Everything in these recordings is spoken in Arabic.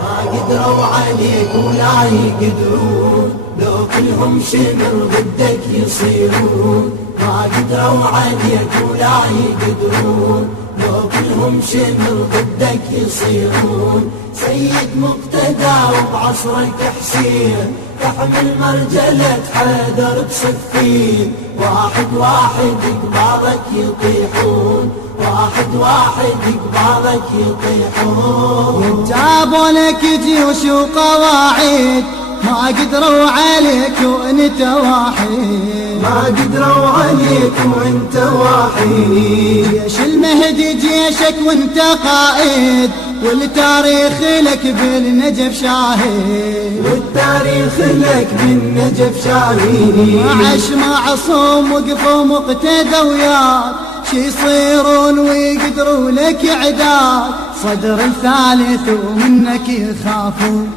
ما قدروا عليك ولا يقدرون، لو كلهم شمر ضدك يصيرون. ما قدروا عليك ولا يقدرون، لو كلهم شمر ضدك يصيرون. سيد مقتدى وبعصرك حسين، تحمل مرجلة حيدر بسفين. واحد واحد قبالك يطيحون، واحد واحد قبالك يطيحون. جابوا لك جيوش وقواعد، ما قدروا عليك وانت واحد. ما قدروا عليك وانت واحد. جيش المهدي جيشك وانت قائد، والتاريخ لك بالنجف شاهد. والتاريخ لك بالنجف شاهد. عش معصوم وقفوا مقتدى وياك، شي يصيرون ويقدروا لك عداك. صدر الثالث ومنك يخافون،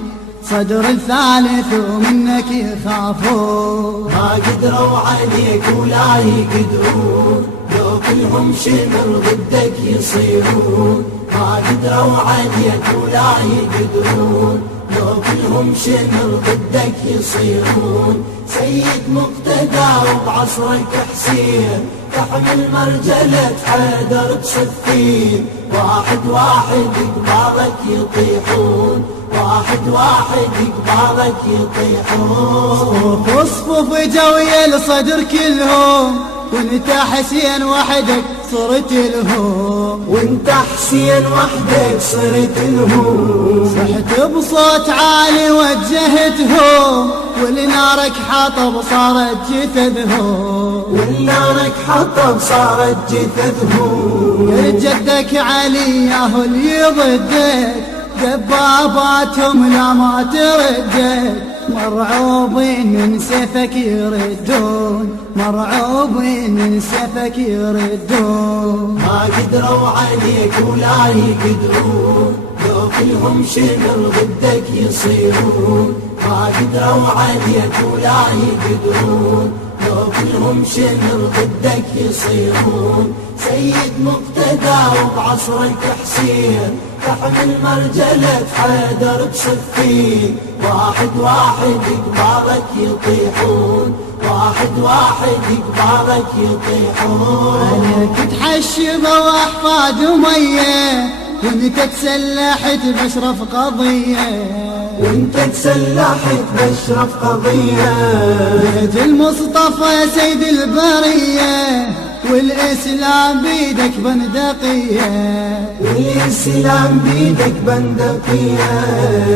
صدر الثالث ومنك يخافون. ما قدروا عليك ولا يقدرون، لو كلهم شمر ضدك يصيرون. ما قدروا عليك ولا يقدرون، لو كلهم شمر ضدك يصيرون. سيد مقتدى وبعصرك حسين، تحمل مرجلة حيدر بسفين. واحد واحد قبالك يطيحون، واحد واحد قبالك يطيحون. صفوف جوي الصدر كلهم، وانت حسين وحدك صرت لهم. وانت حسين وحدك صرت لهم. صحت بصوت عالي وجهتهم، ولنارك حطب صارت جثثهم. ولنارك حطب صارت جثثهم. جدك علي ياهو اللي ضدك، دباباتهم لا ما تردك. مرعوبين من سيفك يردون، مرعوبين من سيفك يردون. ما قدروا عليك ولا يقدرون، لو كلهم شمر ضدك يصيرون. ما قدروا عليك ولا يقدرون، لو كلهم شمر ضدك يصيرون. سيد مقتدى وبعصرك حسين، تحمل مرجلة حيدر بسفين. واحد واحد قبالك يطيحون، واحد واحد قبالك يطيحون. عليك تحشبوا واحفاد أمية، وانت تسلحت بأشرف قضية. وانت تسلحت بأشرف قضية. بيت المصطفى سيد البرية، والإسلام بيدك بندقية. والإسلام بيدك بندقية.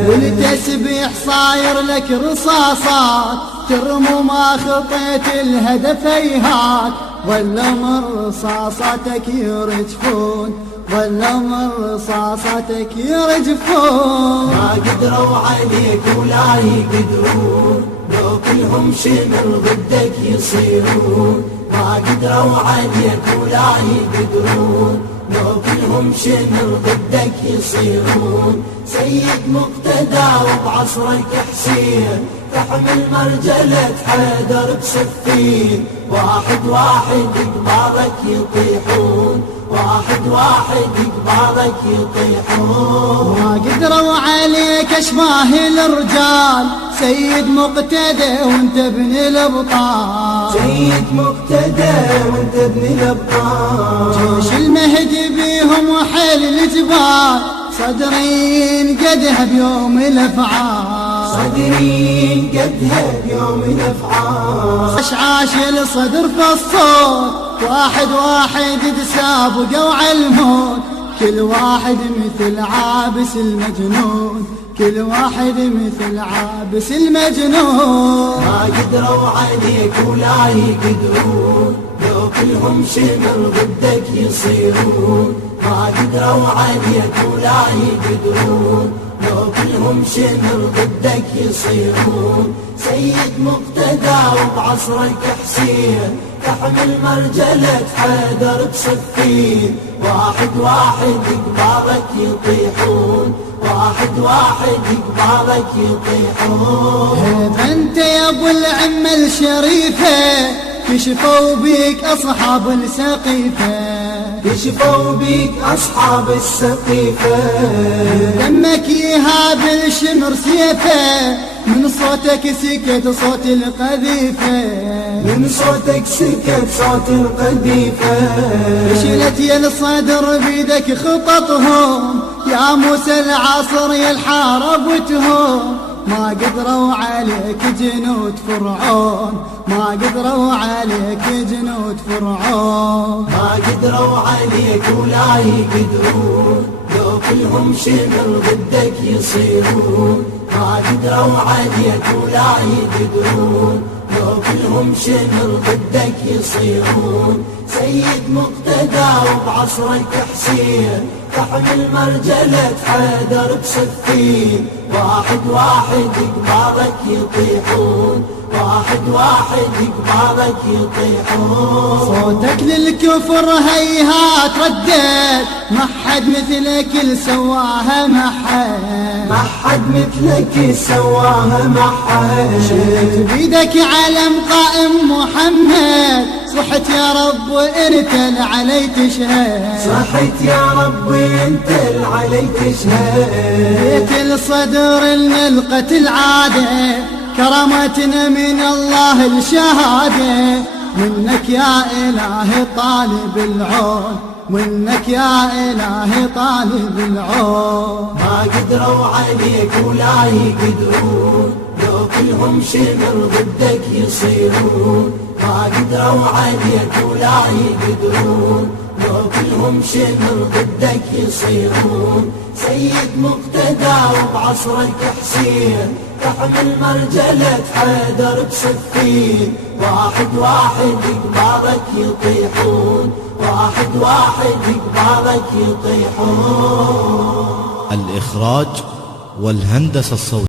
والتسبيح صاير لك رصاصات، ترموا ما خطيت الهدف هيهات. ظلوا من رصاصاتك يرجفون، ظلوا من رصاصاتك يرجفون. ما قدروا عليك ولا يقدرون، لو كلهم شمر ضدك يصيرون. ما قدروا عليك ولا يقدرون، لو كلهم شمر ضدك يصيرون. سيد مقتدى وبعصرك حسين، تحمل مرجلة حيدر بسفين. واحد واحد قبالك يطيحون، واحد واحد قبالك يطيحون. ما قدروا عليك اشباه الرجال، سيد مقتدى وانت ابن الابطال. سيد مقتدى وانت ابن الابطال. جيش المهدي بيهم وحيل الجبال، صدرين قدها بيوم الافعال. صدرين قدها بيوم الافعال. عشعاش الصدر في الصوت، واحد واحد تسابقوا على الموت. كل واحد مثل عابس المجنون، كل واحد مثل عابس المجنون. ما قدروا عليك ولا يقدرون، لو كلهم شمر ضدك يصيرون. ما قدروا عليك ولا يقدرون، لو كلهم شمر ضدك يصيرون. سيد مقتدى وبعصرك حسين، تحمل مرجلة حيدر بسفين. واحد واحد قبالك يطيحون، واحد واحد قبالك يطيحون. انت يا ابو العمة الشريفة، كشفوا بيك اصحاب السقيفة. كشفوا بيك أصحاب السقيفة. دمك يهاب الشمر سيفه، من صوتك سكت صوت القذيفة، من صوتك سكت صوت القذيفة. شلت يا الصدر بيدك خططهم، يا موسى العصر يا الحاربتهم، ما قدروا عليك جنود فرعون، ما قدروا عليك جنود فرعون، ما قدروا عليك ولا يقدرون، لو كلهم شمر ضدك يصيرون. ما قدروا عليك ولا يقدرون، لو كلهم شمر ضدك يصيرون. سيد مقتدى وبعصرك حسين، تحمل مرجلة حيدر بسفين، واحد واحد قبالك يطيحون، واحد واحد قبالك يطيحون. صوتك للكفر هيهات ردت، ما حد مثلك سواها ما حد، ما حد مثلك سواها ما حد. شلت بيدك علم قائم محمد، صحت يا رب وانت العلي تشهد، صحت يا رب انت العلي تشهد. بيت الصدر لنا القتل عاده، كرامتنا من الله الشهاده، منك يا إلهي طالب العون، منك يا إلهي طالب العون. ما قدروا عليك ولا يقدرون، لو كلهم شمر ضدك يصيرون. ما قدروا عليك ولا يقدرون، لو كلهم شمر ضدك يصيرون. سيد مقتدى وبعصرك حسين، تحمل مرجلة حيدر بسفين، واحد واحد قبالك يطيحون، واحد واحد قبالك يطيحون. الإخراج والهندسة الصوتية.